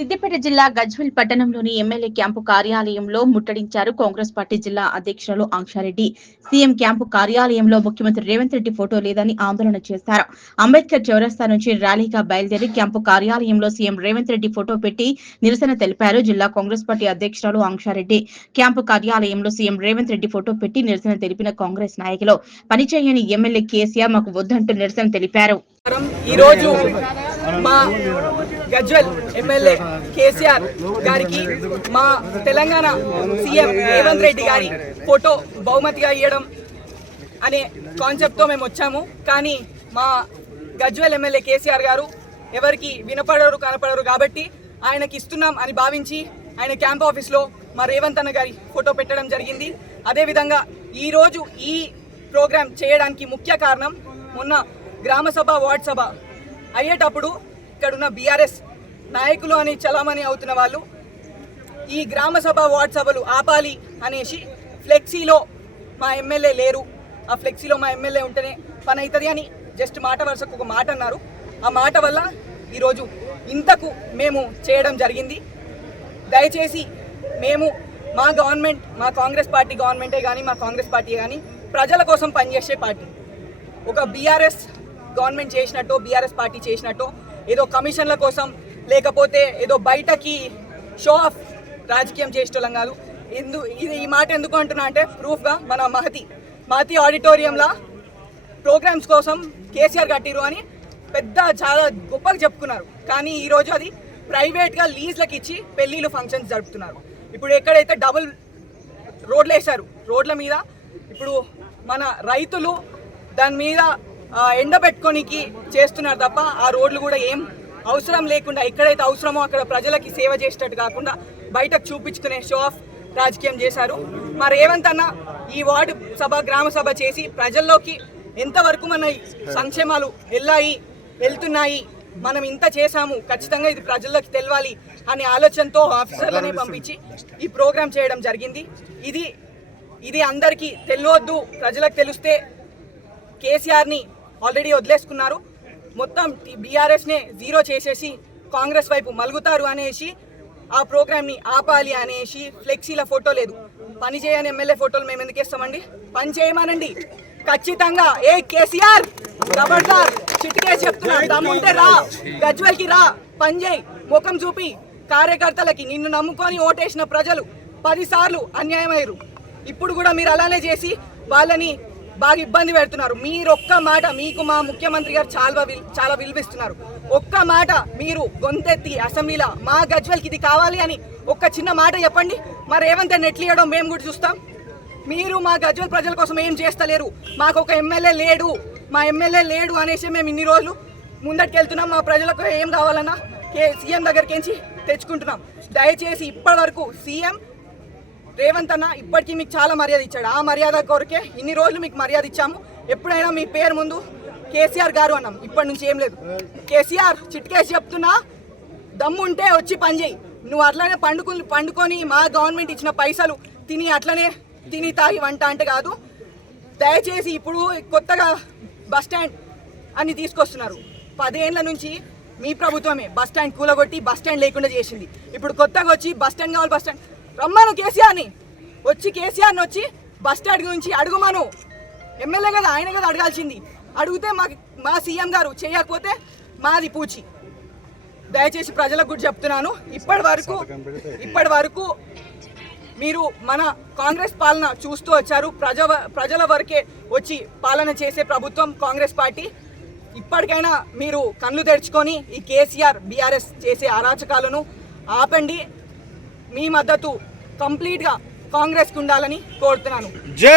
సిద్దిపేట జిల్లా గజ్వేల్ పట్టణంలోని MLA camp కార్యాలయంలో ముట్టడించారు కాంగ్రెస్ పార్టీ జిల్లా అధ్యక్షులు ఆంక్షారెడ్డి. సీఎం క్యాంపు కార్యాలయంలో ముఖ్యమంత్రి రేవంత్ రెడ్డి ఫోటో లేదని ఆందోళన చేశారు. అంబేద్కర్ చౌరస్తా నుంచి ర్యాలీగా బయలుదేరి క్యాంపు కార్యాలయంలో సీఎం రేవంత్ రెడ్డి ఫోటో పెట్టి నిరసన తెలిపారు. జిల్లా కాంగ్రెస్ పార్టీ అధ్యక్షులు ఆంక్షారెడ్డి క్యాంపు కార్యాలయంలో సీఎం రేవంత్ రెడ్డి ఫోటో పెట్టి నిరసన తెలిపిన కాంగ్రెస్ నాయకులు పనిచేయని ఎమ్మెల్యే కేసీఆర్ మాకు వద్దంటూ నిరసన తెలిపారు. మా గజ్వేల్ ఎమ్మెల్యే కేసీఆర్ గారికి మా తెలంగాణ సీఎం రేవంత్ రెడ్డి గారి ఫోటో బహుమతిగా ఇవ్వడం అనే కాన్సెప్ట్తో మేము వచ్చాము. కానీ మా గజ్వేల్ ఎమ్మెల్యే కేసీఆర్ గారు ఎవరికి వినపడరు కనపడరు కాబట్టి ఆయనకి ఇస్తున్నాం అని భావించి ఆయన క్యాంప్ ఆఫీస్లో మా రేవంత్ అన్న గారి ఫోటో పెట్టడం జరిగింది. అదేవిధంగా ఈరోజు ఈ ప్రోగ్రాం చేయడానికి ముఖ్య కారణం మొన్న గ్రామ సభ వార్డ్ సభ అయ్యేటప్పుడు ఇక్కడున్న బీఆర్ఎస్ నాయకులు అని చలామణి అవుతున్న వాళ్ళు ఈ గ్రామ సభ వార్డ్ సభలు ఆపాలి అనేసి ఫ్లెక్సీలో మా ఎమ్మెల్యే లేరు, ఆ ఫ్లెక్సీలో మా ఎమ్మెల్యే ఉంటేనే పని అవుతుంది అని జస్ట్ మాట వరుసకు ఒక మాట అన్నారు. ఆ మాట వల్ల ఈరోజు ఇంతకు మేము చేయడం జరిగింది. దయచేసి మేము మా గవర్నమెంట్, మా కాంగ్రెస్ పార్టీ గవర్నమెంటే కానీ మా కాంగ్రెస్ పార్టీ కానీ ప్రజల కోసం పనిచేసే పార్టీ. ఒక బీఆర్ఎస్ గవర్నమెంట్ చేసినట్టు, బీఆర్ఎస్ పార్టీ చేసినట్టు ఏదో కమిషన్ల కోసం లేకపోతే ఏదో బయటకి షో ఆఫ్ రాజకీయం చేసేటోళ్ళం కాదు. ఈ మాట ఎందుకు అంటున్నా అంటే ప్రూఫ్గా మన మహతి ఆడిటోరియంలో ప్రోగ్రామ్స్ కోసం కేసీఆర్ కట్టిరు అని చాలా గొప్పగా చెప్పుకున్నారు. కానీ ఈరోజు అది ప్రైవేట్గా లీజ్లకు ఇచ్చి పెళ్ళిళ్ళు ఫంక్షన్స్ జరుపుతున్నారు. ఇప్పుడు ఎక్కడైతే డబుల్ రోడ్లు వేశారు, రోడ్ల మీద ఇప్పుడు మన రైతులు దాని మీద ఎండబెట్టుకోనికి చేస్తున్నారు తప్ప ఆ రోడ్లు కూడా ఏం అవసరం లేకుండా ఎక్కడైతే అవసరమో అక్కడ ప్రజలకి సేవ చేసేటట్టు కాకుండా బయటకు చూపించుకునే షో ఆఫ్ రాజకీయం చేశారు. మా రేవంత్ అన్న ఈ వార్డు సభ గ్రామ సభ చేసి ప్రజల్లోకి ఎంతవరకు మన సంక్షేమాలు వెళ్తున్నాయి, మనం ఇంత చేశాము, ఖచ్చితంగా ఇది ప్రజల్లోకి తెలవాలి అనే ఆలోచనతో ఆఫీసర్లనే పంపించి ఈ ప్రోగ్రాం చేయడం జరిగింది. ఇది అందరికీ తెలియవద్దు, ప్రజలకు తెలిస్తే కేసీఆర్ని ఆల్రెడీ వదిలేసుకున్నారు, మొత్తం బీఆర్ఎస్నే జీరో చేసేసి కాంగ్రెస్ వైపు మలుగుతారు అనేసి ఆ ప్రోగ్రామ్ని ఆపాలి అనేసి ఫ్లెక్సీల ఫోటో లేదు, పని చేయని ఎమ్మెల్యే ఫోటోలు మేము ఎందుకు ఇస్తామండి, పని చేయమనండి ఖచ్చితంగా. ఏ కేసీఆర్ ఖబర్దార్, చిటికేసి చెప్తున్నా, దమ్ముంటే రా గజ్వేల్కి రా, పని చేయి, ముఖం చూపి. కార్యకర్తలకి నిన్ను నమ్ముకొని ఓటేసిన ప్రజలు 10 సార్లు అన్యాయమయ్యారు. ఇప్పుడు కూడా మీరు అలానే చేసి వాళ్ళని బాగా ఇబ్బంది పెడుతున్నారు. మీరు ఒక్క మాట, మీకు మా ముఖ్యమంత్రి గారు చాలా విలువిస్తున్నారు, ఒక్క మాట మీరు గొంతెత్తి అసెంబ్లీలో మా గజ్వేల్కి ఇది కావాలి అని ఒక్క చిన్న మాట చెప్పండి. మరి రేవంత్ నెట్లు ఇవ్వడం మేము కూడా చూస్తాం. మీరు మా గజ్వేల్ ప్రజల కోసం ఏం చేస్తలేరు, మాకు ఒక ఎమ్మెల్యే లేడు, మా ఎమ్మెల్యే లేడు అనేసి మేము ఇన్ని రోజులు ముందటికి వెళ్తున్నాం. మా ప్రజలకు ఏం కావాలన్నా సీఎం దగ్గరికి తెచ్చుకుంటున్నాం. దయచేసి ఇప్పటి వరకు సీఎం రేవంత్ అన్న ఇప్పటికీ మీకు చాలా మర్యాద ఇచ్చాడు. ఆ మర్యాద కొరకే ఇన్ని రోజులు మీకు మర్యాద ఇచ్చాము. ఎప్పుడైనా మీ పేరు ముందు కేసీఆర్ గారు అన్నాం, ఇప్పటి నుంచి ఏం లేదు. కేసీఆర్ చిట్కేసి చెప్తున్నా, దమ్ముంటే వచ్చి పని చేయి. నువ్వు అట్లనే పండుకొని మా గవర్నమెంట్ ఇచ్చిన పైసలు అట్లనే తిని తాగి వంట అంటే కాదు. దయచేసి ఇప్పుడు కొత్తగా బస్ స్టాండ్ అని తీసుకొస్తున్నారు. 10 ఏళ్ల నుంచి మీ ప్రభుత్వమే బస్ స్టాండ్ కూలగొట్టి బస్ స్టాండ్ లేకుండా చేసింది. ఇప్పుడు కొత్తగా వచ్చి బస్ స్టాండ్ కావాలి, బస్ స్టాండ్ రమ్మను కేసీఆర్ని వచ్చి బస్ స్టాండ్ గురించి అడుగుమను. ఎమ్మెల్యే కదా, ఆయన కదా అడగాల్సింది. అడిగితే మా సీఎం గారు చేయకపోతే మాది పూచి. దయచేసి ప్రజలకు కూడా చెప్తున్నాను, ఇప్పటి వరకు మీరు మన కాంగ్రెస్ పాలన చూస్తూ వచ్చారు. ప్రజల వరకే వచ్చి పాలన చేసే ప్రభుత్వం కాంగ్రెస్ పార్టీ. ఇప్పటికైనా మీరు కళ్ళు తెరుచుకొని ఈ కేసీఆర్ బీఆర్ఎస్ చేసే అరాచకాలను ఆపండి. మీ మద్దతు కంప్లీట్గా కాంగ్రెస్కి ఉండాలని కోరుతున్నాను. జై